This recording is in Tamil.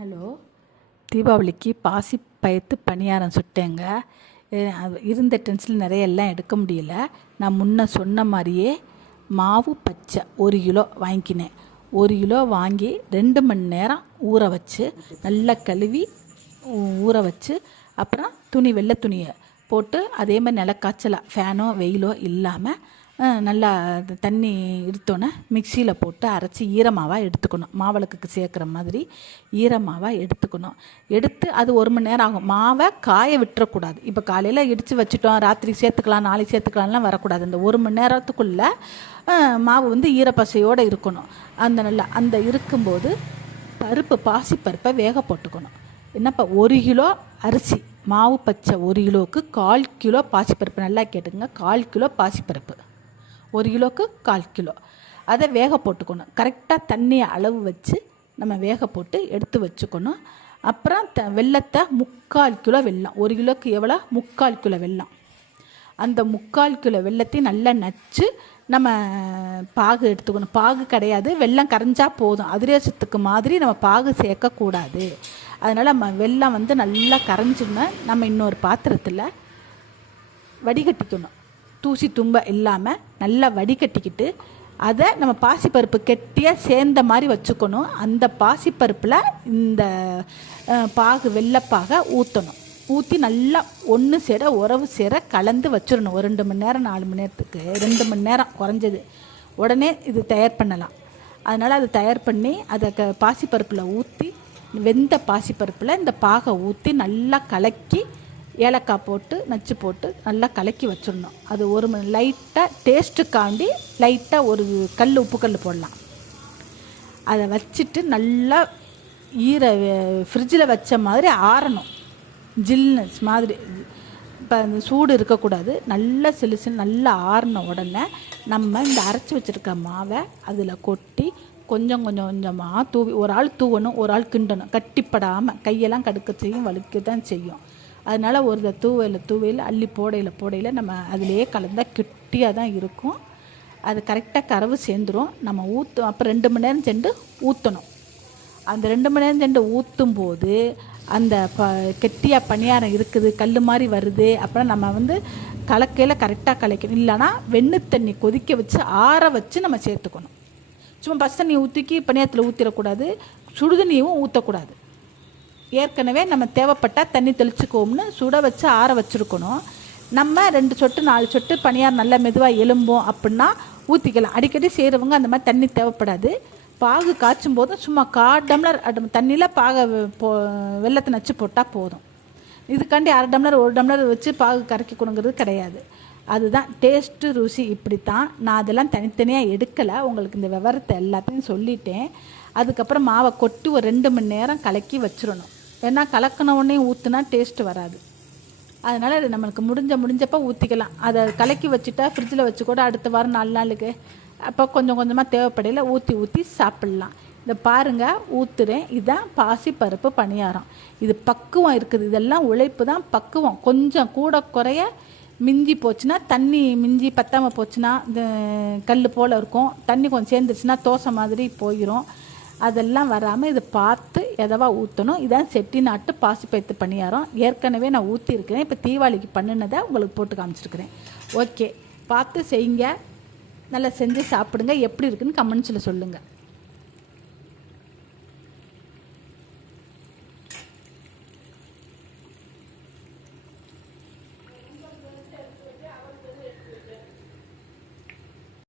ஹலோ, தீபாவளிக்கு பாசி பயத்து பணியாரம் சுட்டேங்க. அது இருந்த டென்ஷனில் நிறைய எல்லாம் எடுக்க முடியல. நான் முன்ன சொன்ன மாதிரியே மாவு பச்சை 1 கிலோ வாங்கிக்கினேன். 1 கிலோ வாங்கி 2 மணி நேரம் ஊற வச்சு நல்லா கழுவி ஊற வச்சு அப்புறம் வெள்ளை துணியை போட்டு அதே மாதிரி நிலக்காய்ச்சலாக ஃபேனோ வெயிலோ இல்லாமல் நல்லா தண்ணி எடுத்தோன்னே மிக்சியில் போட்டு அரைச்சி ஈரமாவாக எடுத்துக்கணும். மாவிளக்குக்கு சேர்க்குற மாதிரி ஈரமாவாக எடுத்துக்கணும். எடுத்து அது 1 மணி நேரம் ஆகும். மாவை காய விட்டுறக்கூடாது. இப்போ காலையில் இடித்து வச்சுட்டோம், ராத்திரி சேர்த்துக்கலாம், நாளைக்கு சேர்த்துக்கலாம்லாம் வரக்கூடாது. இந்த 1 மணி நேரத்துக்குள்ளே மாவு ஈரப்பசையோடு இருக்கணும். அந்த இருக்கும்போது பாசிப்பருப்பை வேக போட்டுக்கணும். என்னப்பா 1 கிலோ அரிசி மாவு பச்சை 1 கிலோவுக்கு 1/4 கிலோ பாசிப்பருப்பு. நல்லா கேட்டுங்க, 1/4 கிலோ பாசிப்பருப்பு 1 கிலோவுக்கு 1/4 கிலோ. அதை வேக போட்டுக்கணும். கரெக்டாக தண்ணியை அளவு வச்சு நம்ம வேக போட்டு எடுத்து வச்சுக்கணும். அப்புறம் வெல்லத்தை 3/4 கிலோ வெல்லம். 1 கிலோவுக்கு எவ்வளோ? 3/4 கிலோ வெல்லம். அந்த 3/4 கிலோ வெல்லத்தையும் நல்லா நச்சு நம்ம பாகு எடுத்துக்கணும். பாகு கிடையாது, வெல்லம் கரைஞ்சா போதும். அதிரசத்துக்கு மாதிரி நம்ம பாகு சேர்க்கக்கூடாது. அதனால் நம்ம வெல்லம் நல்லா கரைஞ்சிடனா நம்ம இன்னொரு பாத்திரத்தில் வடிகட்டிக்கணும். தூசி தும்ப இல்லாமல் நல்லா வடிகட்டிக்கிட்டு அதை நம்ம பாசிப்பருப்பு கெட்டியாக சேர்ந்த மாதிரி வச்சுக்கணும். அந்த பாசிப்பருப்பில் இந்த வெள்ளைப்பாகை ஊற்றணும். ஊற்றி நல்லா ஒன்று சேர உறவு சேர கலந்து வச்சிடணும். ஒரு 2 மணி நேரம் 4 மணி நேரத்துக்கு 2 மணி நேரம் குறைஞ்சது. உடனே இது தயார் பண்ணலாம். அதனால் அது தயார் பண்ணி அதை பாசிப்பருப்பில் ஊற்றி வெந்த பாசிப்பருப்பில் இந்த பாகை ஊற்றி நல்லா கலக்கி ஏலக்காய் போட்டு நச்சு போட்டு நல்லா கலக்கி வச்சிடணும். அது லைட்டாக டேஸ்ட்டுக்காண்டி லைட்டாக ஒரு உப்பு கல் போடலாம். அதை வச்சுட்டு நல்லா ஃப்ரிட்ஜில் வச்ச மாதிரி ஆறணும். ஜில்னஸ் மாதிரி இப்போ அந்த சூடு இருக்கக்கூடாது. நல்லா சிலுசில் நல்லா ஆறின உடனே நம்ம இந்த அரைச்சி வச்சுருக்க மாவை அதில் கொட்டி கொஞ்சம் கொஞ்சமாக தூவி, ஒரு ஆள் தூவணும், ஒரு ஆள் கிண்டணும். கட்டிப்படாமல் கையெல்லாம் கடுக்க செய்யும், வலிக்க தான் செய்யும். அதனால் ஒரு தூவையில் அள்ளி போடையில் நம்ம அதிலே கலந்தால் கெட்டியாக தான் இருக்கும். அது கரெக்டாக கறவு சேர்ந்துடும். நம்ம அப்புறம் 2 மணி நேரம் சென்று ஊற்றணும். அந்த 2 மணி நேரம் சென்று ஊற்றும் போது அந்த கெட்டியாக பணியாரம் இருக்குது, கல் மாதிரி வருது. அப்புறம் நம்ம கலக்கையில் கரெக்டாக கலக்கணும். இல்லைனா வெண்ணெய் தண்ணி கொதிக்க வச்சு ஆற வச்சு நம்ம சேர்த்துக்கணும். சும்மா பச்சை தண்ணி ஊற்றிக்கி பணியாரத்தில் ஊற்றிடக்கூடாது, சுடுதண்ணியும் ஊற்றக்கூடாது. ஏற்கனவே நம்ம தேவைப்பட்டால் தண்ணி தெளிச்சுக்கோம்னு சுட வச்சு ஆற வச்சுருக்கணும். நம்ம 2 சொட்டு 4 சொட்டு பணியாரம் நல்லா மெதுவாக எலும்போம் அப்படின்னா ஊற்றிக்கலாம். அடிக்கடி செய்கிறவங்க அந்த மாதிரி தண்ணி தேவைப்படாது. பாகு காய்ச்சும் போதும் சும்மா 1/4 டம்ளர் தண்ணியில் வெல்லத்தை நச்சு போட்டால் போதும். இதுக்காண்டி 1/2 டம்ளர் 1 டம்ளர் வச்சு பாகு கரைக்கி கொடுங்கிறது கிடையாது. அதுதான் டேஸ்ட்டு, ருசி. இப்படித்தான். நான் அதெல்லாம் தனித்தனியாக எடுக்கலை, உங்களுக்கு இந்த விவரத்தை எல்லாத்தையும் சொல்லிட்டேன். அதுக்கப்புறம் மாவை கொட்டி ஒரு 2 மணி நேரம் கலக்கி வச்சிடணும். ஏன்னா கலக்கின உடனே ஊற்றுனா டேஸ்ட்டு வராது. அதனால் அது நம்மளுக்கு முடிஞ்சப்போ ஊற்றிக்கலாம். அதை கலக்கி வச்சுட்டா ஃப்ரிட்ஜில் வச்சு கூட அடுத்த வாரம் 4 நாளுக்கு அப்போ கொஞ்சமாக தேவைப்படையில் ஊற்றி சாப்பிட்லாம். இதை பாருங்கள், ஊற்றுறேன். இதுதான் பாசிப்பருப்பு பணியாரம். இது பக்குவம் இருக்குது. இதெல்லாம் உழைப்பு தான், பக்குவம். கொஞ்சம் கூட குறைய மிஞ்சி போச்சுன்னா, தண்ணி மிஞ்சி பத்தாமல் போச்சுன்னா இந்த கல் போல் இருக்கும். தண்ணி கொஞ்சம் சேர்ந்துருச்சுன்னா தோசை மாதிரி போயிடும். அதெல்லாம் வராமல் இதை பார்த்து எதவா ஊற்றணும். இதான் செட்டிநாட்டு பாசிப்பருப்பு பணியாரம். ஏற்கனவே நான் ஊற்றிருக்கிறேன். இப்போ தீபாவளிக்கு பண்ணினதை உங்களுக்கு போட்டு காமிச்சிருக்கிறேன். ஓகே, பார்த்து செய்யுங்க. நல்லா செஞ்சு சாப்பிடுங்க. எப்படி இருக்குன்னு கமெண்ட்ஸில் சொல்லுங்கள்.